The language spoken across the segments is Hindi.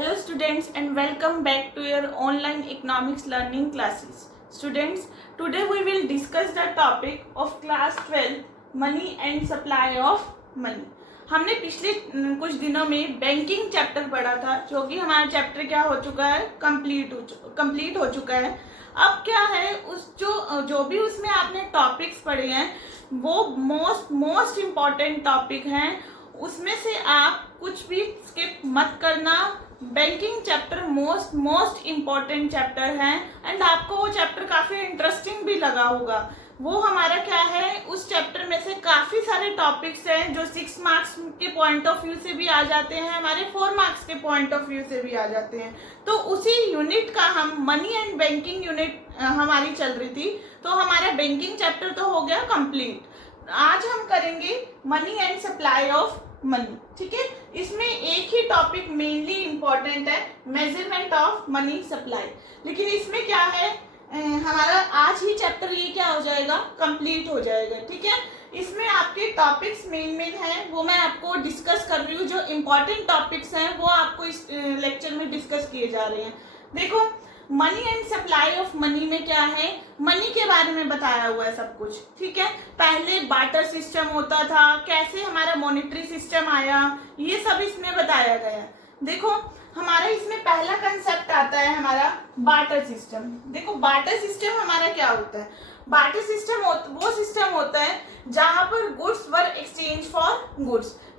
Hello students and welcome back to your online economics learning classes. Students, today we will discuss the topic of class 12 money and supply of money. हमने पिछले कुछ दिनों में बैंकिंग चैप्टर पढ़ा था, जो कि हमारा चैप्टर क्या हो चुका है, कंप्लीट हो चुका है। अब क्या है, उस जो भी उसमें आपने टॉपिक्स पढ़े हैं वो मोस्ट इम्पॉर्टेंट टॉपिक हैं। उसमें से आप कुछ भी स्किप मत करना। Banking chapter most important chapter है एंड आपको वो चैप्टर काफ़ी इंटरेस्टिंग भी लगा होगा। वो हमारा क्या है, उस चैप्टर में से काफ़ी सारे टॉपिक्स हैं जो 6 मार्क्स के पॉइंट ऑफ व्यू से भी आ जाते हैं, हमारे 4 मार्क्स के पॉइंट ऑफ व्यू से भी आ जाते हैं। तो उसी यूनिट का हम मनी एंड बैंकिंग यूनिट हमारी चल रही थी, तो हमारा बैंकिंग चैप्टर तो हो गया कंप्लीट। आज हम करेंगे money and supply of money, ठीक है। इसमें एक ही टॉपिक मेनली इंपॉर्टेंट है, मेजरमेंट ऑफ मनी सप्लाई। लेकिन इसमें क्या है, हमारा आज ही चैप्टर ये क्या हो जाएगा, कंप्लीट हो जाएगा, ठीक है। इसमें आपके टॉपिक्स मेन हैं, वो मैं आपको डिस्कस कर रही हूँ। जो इम्पोर्टेंट टॉपिक्स हैं वो आपको इस लेक्चर में डिस्कस किए जा रहे हैं। देखो, money and supply of money में क्या है, मनी के बारे में बताया हुआ है सब कुछ, ठीक है। पहले बार्टर सिस्टम होता था, कैसे हमारा मॉनेटरी सिस्टम आया, ये सब इसमें बताया गया है। देखो, हमारा इसमें पहला कंसेप्ट आता है हमारा बार्टर सिस्टम। देखो, बार्टर सिस्टम हमारा क्या होता है, बार्टर सिस्टम वो सिस्टम होता है जहां पर goods were exchange for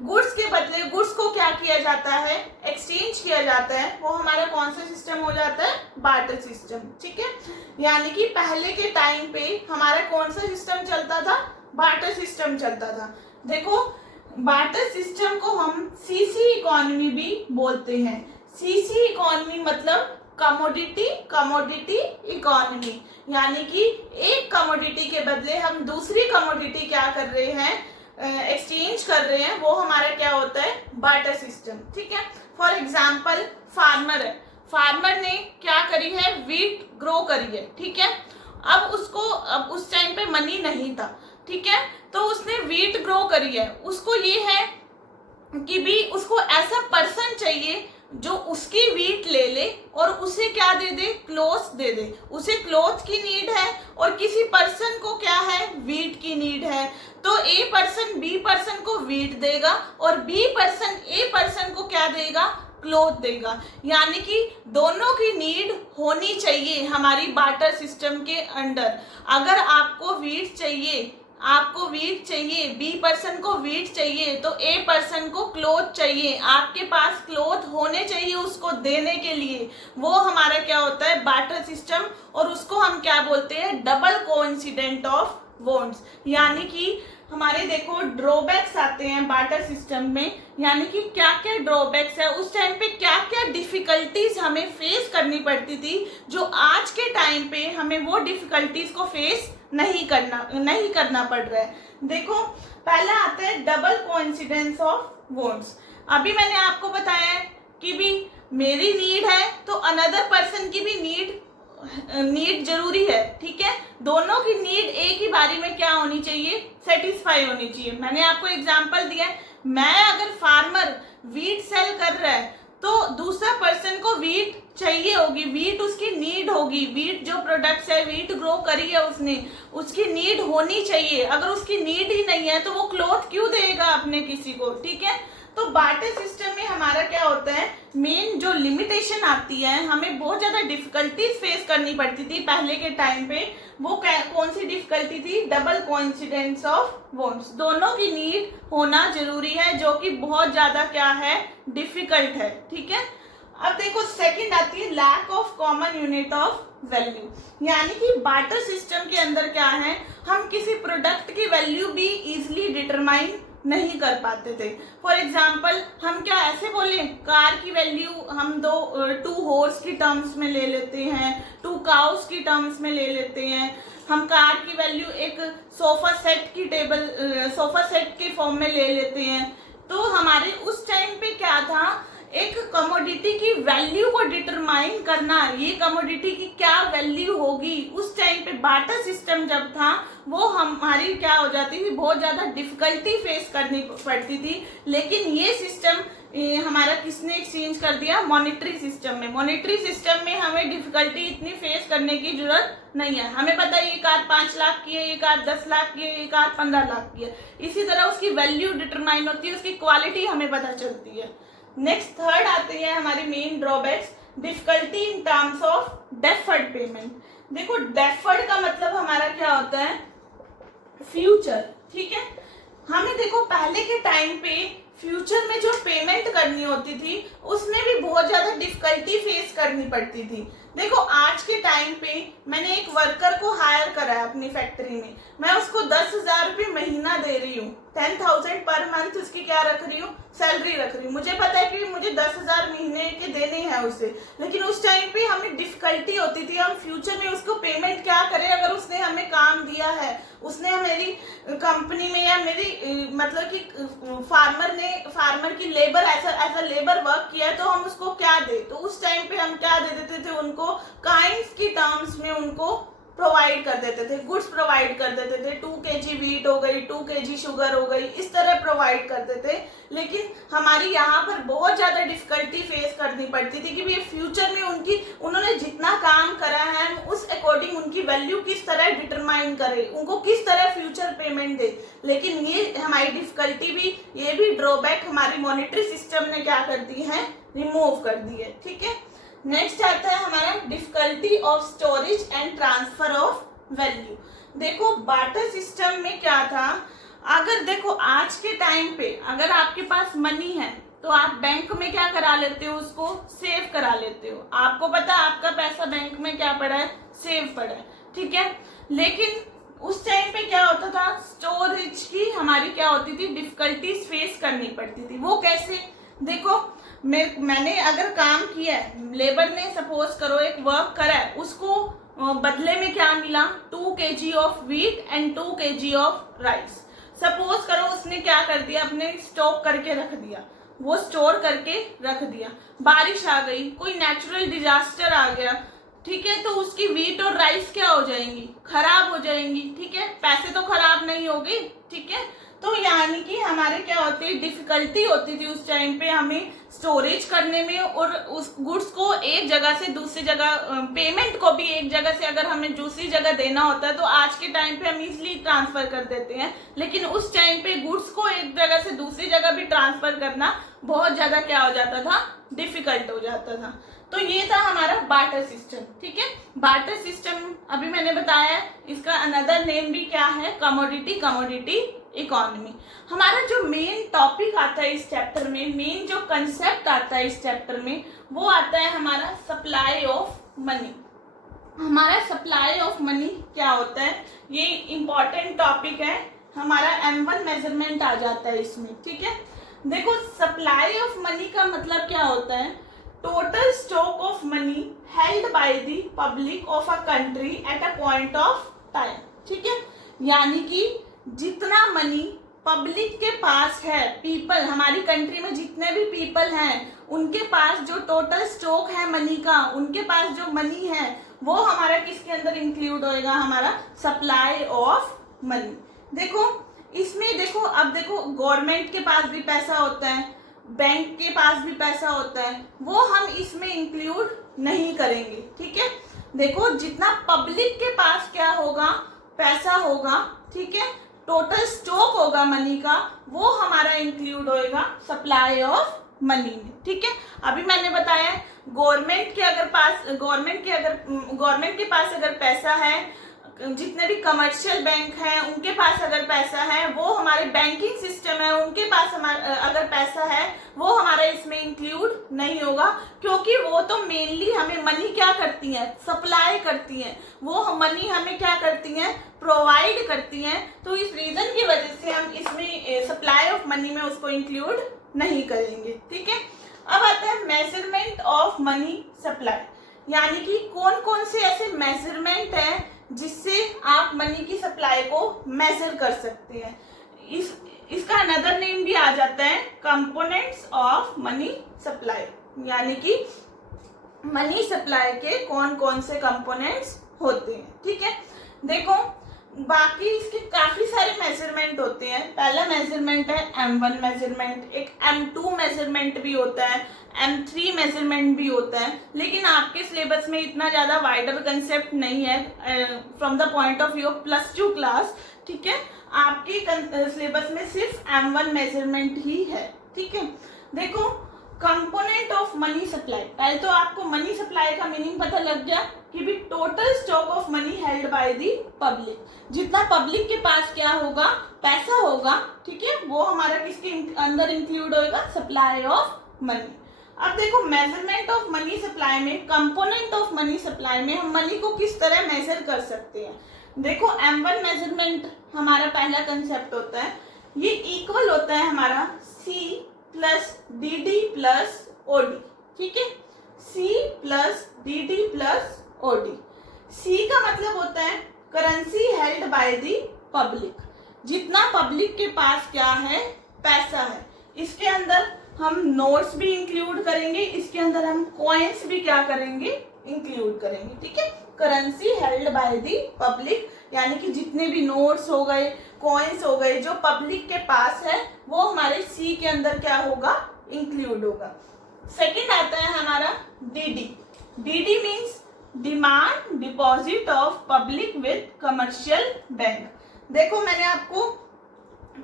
goods के बदले गुड्स को क्या किया जाता है, एक्सचेंज किया जाता है। वो हमारा कौन सा सिस्टम हो जाता है, बार्टर सिस्टम, ठीक है। यानी कि पहले के टाइम पे हमारा कौन सा सिस्टम चलता था, बार्टर सिस्टम चलता था। देखो, बार्टर सिस्टम को हम सीसी इकोनॉमी भी बोलते हैं। सीसी इकोनॉमी मतलब कमोडिटी इकोनॉमी, यानी कि एक कमोडिटी के बदले हम दूसरी कमोडिटी क्या कर रहे हैं, एक्सचेंज कर रहे हैं, वो हमारा क्या होता है, बार्टर सिस्टम, ठीक है। फॉर एग्जाम्पल, फार्मर है, फार्मर ने क्या करी है, वीट ग्रो करी है, ठीक है। अब उस टाइम पे मनी नहीं था, ठीक है, तो उसने वीट ग्रो करी है। उसको ये है कि भी उसको ऐसा पर्सन चाहिए जो उसकी वीट ले ले और उसे क्या दे दे, क्लोथ दे दे। उसे क्लोथ की नीड है और किसी पर्सन को क्या है, वीट की नीड है। तो ए पर्सन बी पर्सन को वीट देगा और बी पर्सन ए पर्सन को क्या देगा, क्लोथ देगा। यानी कि दोनों की नीड होनी चाहिए हमारी बार्टर सिस्टम के अंडर। अगर आपको वीट चाहिए, बी पर्सन को वीट चाहिए, तो ए पर्सन को क्लोथ चाहिए। आपके पास क्लोथ होने चाहिए उसको देने के लिए। वो हमारा क्या होता है, बार्टर सिस्टम, और उसको हम क्या बोलते हैं, डबल कोइंसिडेंट ऑफ वॉन्ट्स। यानी कि हमारे देखो ड्रॉबैक्स आते हैं बार्टर सिस्टम में, यानी कि क्या क्या ड्रॉबैक्स है, उस टाइम पे क्या क्या डिफिकल्टीज हमें फेस करनी पड़ती थी, जो आज के टाइम पे हमें वो डिफिकल्टीज को फेस नहीं करना पड़ रहा है। देखो, पहला आता है डबल कोइंसिडेंस ऑफ वॉन्ट्स। अभी मैंने आपको बताया कि भी मेरी नीड है तो अनदर पर्सन की भी नीड जरूरी है, ठीक है। दोनों की नीड एक ही बारी में क्या होनी चाहिए, सेटिस्फाई होनी चाहिए। मैंने आपको एग्जांपल दिया है, मैं अगर फार्मर वीट सेल कर रहा है तो दूसरा पर्सन को वीट चाहिए होगी, वीट उसकी नीड होगी। वीट जो प्रोडक्ट्स है, वीट ग्रो करी है उसने, उसकी नीड होनी चाहिए। अगर उसकी नीड ही नहीं है तो वो क्लोथ क्यों देगा अपने किसी को, ठीक है। तो बार्टर सिस्टम में हमारा क्या होता है, मेन जो लिमिटेशन आती है, हमें बहुत ज्यादा डिफिकल्टीज फेस करनी पड़ती थी पहले के टाइम पे। वो कौन सी डिफिकल्टी थी, डबल कोइंसिडेंस ऑफ वॉन्ट्स। दोनों की नीड होना जरूरी है, जो कि बहुत ज्यादा क्या है, डिफिकल्ट है, ठीक है। अब देखो, सेकंड आती है lack of common unit of value. यानी कि बार्टर सिस्टम के अंदर क्या है, हम किसी प्रोडक्ट की वैल्यू भी इजिली डिटरमाइन नहीं कर पाते थे। फॉर एग्जाम्पल, हम क्या ऐसे बोले, कार की वैल्यू हम 2 हॉर्स की टर्म्स में ले लेते हैं, 2 काउस की टर्म्स में ले लेते हैं। हम कार की वैल्यू एक सोफा सेट के फॉर्म में ले लेते हैं। तो हमारे उस टाइम पे क्या था, एक कमोडिटी की वैल्यू को डिटरमाइन करना, ये कमोडिटी की क्या वैल्यू होगी, उस टाइम पे बार्टर सिस्टम जब था वो हमारी क्या हो जाती थी, बहुत ज्यादा डिफिकल्टी फेस करनी पड़ती थी। लेकिन ये सिस्टम हमारा किसने एक्सचेंज कर दिया, मॉनेटरी सिस्टम में। मॉनेटरी सिस्टम में हमें डिफिकल्टी इतनी फेस करने की जरूरत नहीं है। हमें पता है ये कार 5 लाख की है, ये कार 10 लाख की है, ये कार 15 लाख की है। इसी तरह उसकी वैल्यू डिटरमाइन होती है, उसकी क्वालिटी हमें पता चलती है। नेक्स्ट थर्ड आती है हमारी main drawbacks, difficulty in terms of deferred payment. देखो डेफर्ड का मतलब हमारा क्या होता है, फ्यूचर। ठीक है, हमें देखो पहले के टाइम पे फ्यूचर में जो पेमेंट करनी होती थी उसमें भी बहुत ज्यादा डिफिकल्टी फेस करनी पड़ती थी। देखो आज के टाइम पे मैंने एक वर्कर को हायर करा है अपनी फैक्ट्री में, मैं उसको 10,000 रुपये महीना दे रही हूँ, 10,000 पर मंथ उसकी क्या रख रही हूँ, सैलरी रख रही हूँ। मुझे पता है कि मुझे 10,000 महीने के देने हैं उसे, लेकिन उस टाइम पे हमें डिफिकल्टी होती थी हम फ्यूचर में उसको पेमेंट क्या करें। अगर उसने हमें काम दिया है, उसने मेरी कंपनी में या मेरी मतलब कि फार्मर की लेबर ऐसा लेबर वर्क किया है, तो हम उसको क्या दे, तो उस टाइम पे हम क्या दे देते थे उनको, काइंड्स की टर्म्स में उनको प्रोवाइड कर देते थे, गुड्स प्रोवाइड कर देते थे। 2 kg वीट हो गई, 2 kg शुगर हो गई, इस तरह प्रोवाइड करते थे। लेकिन हमारी यहाँ पर बहुत ज्यादा डिफिकल्टी फेस करनी पड़ती थी कि फ्यूचर में उन्होंने जितना काम करा है हम उस अकॉर्डिंग उनकी वैल्यू किस तरह डिटरमाइन करें, उनको किस तरह फ्यूचर पेमेंट दे। लेकिन ये हमारी डिफिकल्टी भी, ये भी ड्रॉबैक हमारी मॉनेटरी सिस्टम ने क्या कर दी है, रिमूव कर दी है। ठीक है, नेक्स्ट आता है हमारा difficulty of storage and transfer of value. देखो बार्टर सिस्टम में क्या था, अगर देखो आज के टाइम पे अगर आपके पास मनी है तो आप बैंक में क्या करा लेते हो, उसको सेव करा लेते हो। आपको पता है आपका पैसा बैंक में क्या पड़ा है, सेव पड़ा है। ठीक है, लेकिन उस टाइम पे क्या होता था, स्टोरेज की हमारी क्या होती थी, डिफिकल्टीज फेस करनी पड़ती थी। वो कैसे, देखो मैंने अगर काम किया है, लेबर ने सपोज करो एक वर्क करा है, उसको बदले में क्या मिला, 2 kg of wheat and 2 kg of rice. Suppose करो उसने क्या कर दिया, अपने स्टॉक करके रख दिया, वो स्टोर करके रख दिया, बारिश आ गई, कोई नेचुरल डिजास्टर आ गया, ठीक है, तो उसकी वीट और राइस क्या हो जाएंगी, खराब हो जाएंगी। ठीक है, पैसे तो खराब नहीं होगी। ठीक है, तो यानी कि हमारे क्या होती है, डिफिकल्टी होती थी उस टाइम पे हमें स्टोरेज करने में, और उस गुड्स को एक जगह से दूसरी जगह, पेमेंट को भी एक जगह से अगर हमें दूसरी जगह देना होता है तो आज के टाइम पे हम इजीली ट्रांसफर कर देते हैं, लेकिन उस टाइम पे गुड्स को एक जगह से दूसरी जगह भी ट्रांसफर करना बहुत ज्यादा क्या हो जाता था, डिफिकल्ट हो जाता था। तो ये था हमारा बार्टर सिस्टम। ठीक है, बार्टर सिस्टम अभी मैंने बताया, इसका अनदर नेम भी क्या है, कमोडिटी इकोनॉमी। हमारा जो मेन टॉपिक आता है इस चैप्टर में, मेन जो कंसेप्ट आता है इस चैप्टर में, वो आता है हमारा सप्लाई ऑफ मनी। हमारा सप्लाई ऑफ मनी क्या होता है, ये इंपॉर्टेंट टॉपिक है हमारा, M1 मेजरमेंट आ जाता है इसमें। ठीक है, देखो सप्लाई ऑफ मनी का मतलब क्या होता है, total stock of money held by the public of a country at a point of time. ठीक है, यानी कि जितना मनी पब्लिक के पास है, पीपल, हमारी कंट्री में जितने भी पीपल हैं उनके पास जो टोटल स्टॉक है मनी का, उनके पास जो मनी है वो हमारा किसके अंदर इंक्लूड होएगा, हमारा सप्लाई ऑफ मनी। देखो इसमें देखो, अब देखो गवर्नमेंट के पास भी पैसा होता है, बैंक के पास भी पैसा होता है, वो हम इसमें इंक्लूड नहीं करेंगे। ठीक है, देखो जितना पब्लिक के पास क्या होगा, पैसा होगा, ठीक है, टोटल स्टॉक होगा मनी का, वो हमारा इंक्लूड होएगा सप्लाई ऑफ मनी में। ठीक है, अभी मैंने बताया गवर्नमेंट के पास अगर पैसा है, जितने भी कमर्शियल बैंक हैं उनके पास अगर पैसा है, वो हमारे बैंकिंग सिस्टम है उनके पास अगर पैसा है, वो हमारा इसमें इंक्लूड नहीं होगा, क्योंकि वो तो मेनली हमें मनी क्या करती हैं, सप्लाई करती हैं, वो मनी हमें क्या करती हैं, प्रोवाइड करती हैं। तो इस रीजन की वजह से हम इसमें सप्लाई ऑफ मनी में उसको इंक्लूड नहीं करेंगे। ठीक है, अब आता है मेजरमेंट ऑफ मनी सप्लाई, यानी कि कौन कौन से ऐसे मेजरमेंट है जिससे आप मनी की सप्लाई को मेजर कर सकते हैं। इसका अनदर नेम भी आ जाता है कंपोनेंट्स ऑफ मनी सप्लाई, यानी कि मनी सप्लाई के कौन कौन से कंपोनेंट्स होते हैं। ठीक है, देखो बाकी इसके काफी सारे मेजरमेंट होते हैं। पहला मेजरमेंट है M1 मेजरमेंट, एक M2 मेजरमेंट भी होता है, M3 मेजरमेंट भी होता है, लेकिन आपके सिलेबस में इतना ज्यादा वाइडर कंसेप्ट नहीं है from the point of view of +2 class. ठीक है, आपके सिलेबस में सिर्फ M1 मेजरमेंट ही है। ठीक है, देखो कंपोनेंट ऑफ मनी सप्लाई। पहले तो आपको मनी सप्लाई का मीनिंग पता लग गया कि भी total stock of money held by the public. जितना पब्लिक के पास क्या होगा, पैसा होगा, ठीक है, वो हमारा किसके अंदर इंक्लूड होगा, सप्लाई ऑफ मनी। अब देखो मेजरमेंट ऑफ मनी सप्लाई में, कंपोनेंट ऑफ मनी सप्लाई में हम मनी को किस तरह मेजर कर सकते हैं। देखो M1 मेजरमेंट हमारा पहला कंसेप्ट होता है, ये इक्वल होता है हमारा C plus DD plus OD। ठीक है, C plus DD plus OD। C का मतलब होता है currency held by the public. जितना पब्लिक के पास क्या है, पैसा है। इसके अंदर हम नोट्स भी इंक्लूड करेंगे, इसके अंदर हम कॉइन्स भी क्या करेंगे, इंक्लूड करेंगे। ठीक है, currency held by the public, यानी कि जितने भी नोट्स हो गए, कॉइन्स हो गए, जो पब्लिक के पास है, वो हमारे सी के अंदर क्या होगा, इंक्लूड होगा। सेकंड आता है हमारा DD। DD means demand deposit of public with commercial bank. देखो मैंने आपको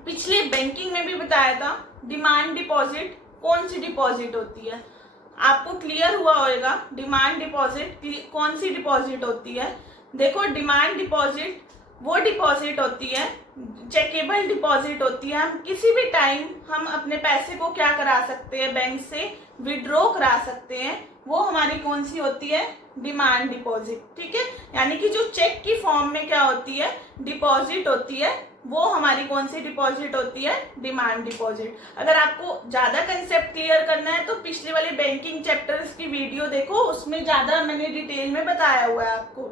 पिछले बैंकिंग में भी बताया था, डिमांड डिपॉजिट कौन सी डिपॉजिट होती है, आपको क्लियर हुआ होगा। डिमांड डिपॉजिट कौन सी डिपॉजिट होती है। देखो डिमांड डिपॉजिट वो डिपॉजिट होती है, चेकेबल डिपॉजिट होती है। हम किसी भी टाइम हम अपने पैसे को क्या करा सकते हैं, बैंक से विड्रॉ करा सकते हैं, वो हमारी कौन सी होती है, डिमांड डिपॉजिट। ठीक है, यानी कि जो चेक की फॉर्म में क्या होती है, डिपॉजिट होती है, वो हमारी कौन सी डिपॉजिट होती है, डिमांड डिपॉजिट। अगर आपको ज्यादा कंसेप्ट क्लियर करना है तो पिछले वाले बैंकिंग चैप्टर्स की वीडियो देखो, उसमें ज्यादा मैंने डिटेल में बताया हुआ है आपको।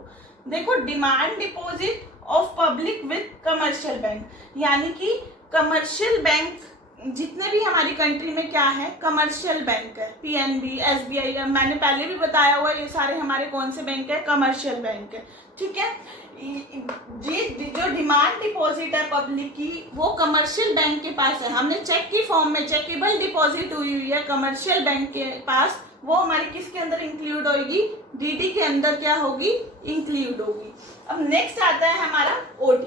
देखो demand deposit of public with commercial bank, यानी कि कमर्शियल बैंक जितने भी हमारी कंट्री में क्या है, कमर्शियल बैंक है, PNB, SBI, मैंने पहले भी बताया हुआ, ये सारे हमारे कौन से बैंक है, कमर्शियल बैंक है। ठीक है, ये जो डिमांड डिपॉजिट है पब्लिक की, वो कमर्शियल बैंक के पास है। हमने चेक की फॉर्म में चेकेबल डिपॉजिट हुई है कमर्शियल बैंक के पास, वो हमारी किसके अंदर इंक्लूड होगी, DD के अंदर क्या होगी, इंक्लूड होगी। अब नेक्स्ट आता है हमारा OD।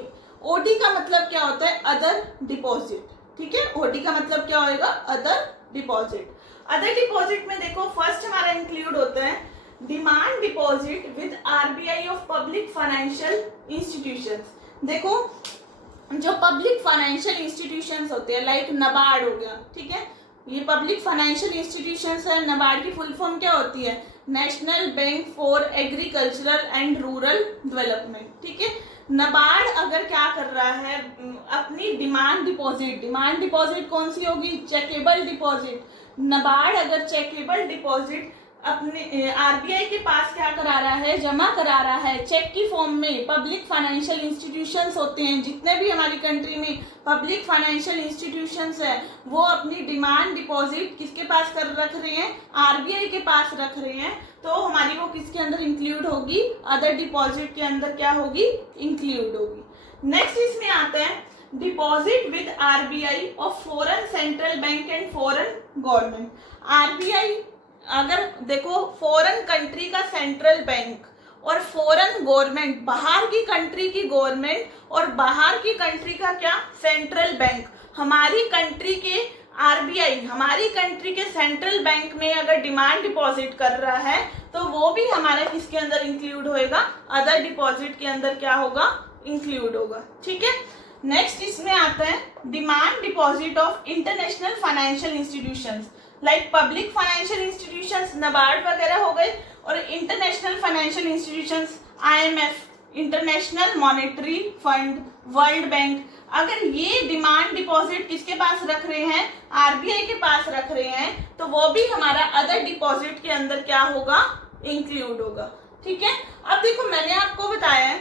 OD का मतलब क्या होता है, अदर डिपॉजिट। ठीक है, OD का मतलब क्या होएगा, अदर डिपॉजिट। अदर डिपॉजिट में देखो फर्स्ट हमारा इंक्लूड होता है demand deposit with RBI of public financial institutions. देखो जो पब्लिक फाइनेंशियल इंस्टीट्यूशंस होते हैं, लाइक NABARD हो गया, ठीक है, ये पब्लिक फाइनेंशियल इंस्टीट्यूशंस है। NABARD की फुल फॉर्म क्या होती है, national bank for agricultural and rural development. ठीक है, NABARD अगर क्या कर रहा है, अपनी डिमांड डिपॉजिट कौन सी होगी, चेकेबल डिपॉजिट। NABARD अगर चेकेबल डिपॉजिट अपने RBI के पास क्या करा रहा है, जमा करा रहा है चेक की फॉर्म में। पब्लिक फाइनेंशियल इंस्टीट्यूशंस होते हैं, जितने भी हमारी कंट्री में पब्लिक फाइनेंशियल इंस्टीट्यूशंस है, वो अपनी डिमांड डिपॉजिट किसके पास कर रख रहे हैं, RBI के पास रख रहे हैं, तो हमारी वो किसके अंदर इंक्लूड होगी, अदर डिपॉजिट के अंदर क्या होगी, इंक्लूड होगी। नेक्स्ट इसमें आता है deposit with RBI of foreign central bank and foreign government. RBI अगर देखो फॉरेन कंट्री का सेंट्रल बैंक और फॉरेन गवर्नमेंट, बाहर की कंट्री की गवर्नमेंट और बाहर की कंट्री का क्या, सेंट्रल बैंक, हमारी कंट्री के RBI हमारी कंट्री के सेंट्रल बैंक में अगर डिमांड डिपॉजिट कर रहा है, तो वो भी हमारा किसके अंदर इंक्लूड होएगा, अदर डिपॉजिट के अंदर क्या होगा, इंक्लूड होगा। ठीक है, नेक्स्ट इसमें आता है demand deposit of international financial institutions, like public financial institutions NABARD वगैरह हो गए, और international financial institutions IMF, international monetary fund, world bank. अगर ये डिमांड डिपॉजिट किसके पास रख रहे हैं, RBI के पास रख रहे हैं, तो वो भी हमारा अदर डिपॉजिट के अंदर क्या होगा, इंक्लूड होगा। ठीक है, अब देखो मैंने आपको बताया है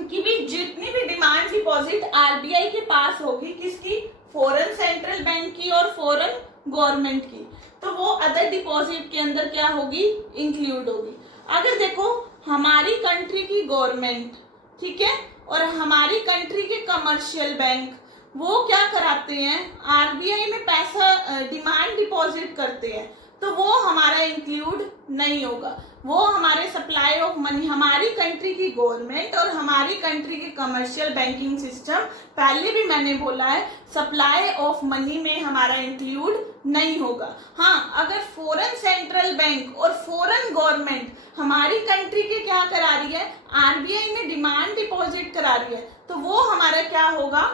कि भी जितनी भी डिमांड डिपॉजिट RBI के पास होगी, किसकी, फॉरेन सेंट्रल बैंक की और फॉरेन गवर्नमेंट की, तो वो अदर डिपॉजिट के अंदर क्या होगी, इंक्लूड होगी। अगर देखो हमारी कंट्री की गवर्नमेंट, ठीक है, और हमारी कंट्री के कमर्शियल बैंक वो क्या कराते हैं, आरबीआई में पैसा डिमांड डिपॉजिट करते हैं, तो वो हमारा इंक्लूड नहीं होगा। वो हमारे सप्लाई ऑफ मनी, हमारी कंट्री की गवर्नमेंट और हमारी कंट्री के कमर्शियल बैंकिंग सिस्टम, पहले भी मैंने बोला है, सप्लाई ऑफ मनी में हमारा इंक्लूड नहीं होगा। हाँ, अगर फॉरेन सेंट्रल बैंक और फॉरेन गवर्नमेंट हमारी कंट्री के क्या करा रही है, आरबीआई में डिमांड डिपॉजिट करा रही है, तो वो हमारा क्या होगा,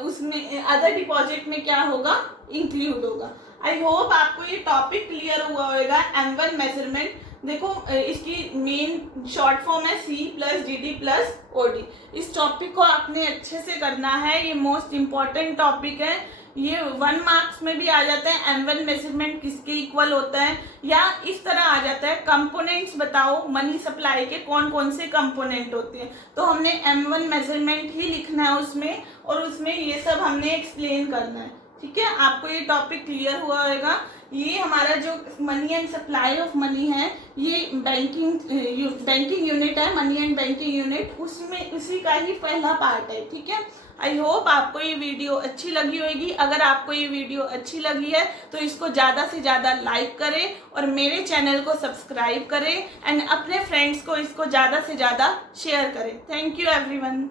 उसमें अदर डिपॉजिट में क्या होगा, इंक्लूड होगा। आई होप आपको ये टॉपिक क्लियर हुआ होगा। M1 मेजरमेंट, देखो इसकी मेन शॉर्ट फॉर्म है C+DD+OD। इस टॉपिक को आपने अच्छे से करना है, ये मोस्ट इम्पॉर्टेंट टॉपिक है। ये 1 मार्क्स में भी आ जाता है, M1 मेजरमेंट किसके इक्वल होता है, या इस तरह आ जाता है कंपोनेंट्स बताओ मनी सप्लाई के कौन कौन से कंपोनेंट होते हैं। तो हमने M1 मेजरमेंट ही लिखना है उसमें, और उसमें ये सब हमने एक्सप्लेन करना है। ठीक है, आपको ये टॉपिक क्लियर हुआ होगा। ये हमारा जो money and supply of money है, ये बैंकिंग यूनिट है, मनी एंड बैंकिंग यूनिट, उसमें उसी का ही पहला पार्ट है। ठीक है, आई होप आपको ये वीडियो अच्छी लगी होगी। अगर आपको ये वीडियो अच्छी लगी है तो इसको ज़्यादा से ज़्यादा लाइक करें और मेरे चैनल को सब्सक्राइब करें एंड अपने फ्रेंड्स को इसको ज़्यादा से ज़्यादा शेयर करें। Thank you everyone.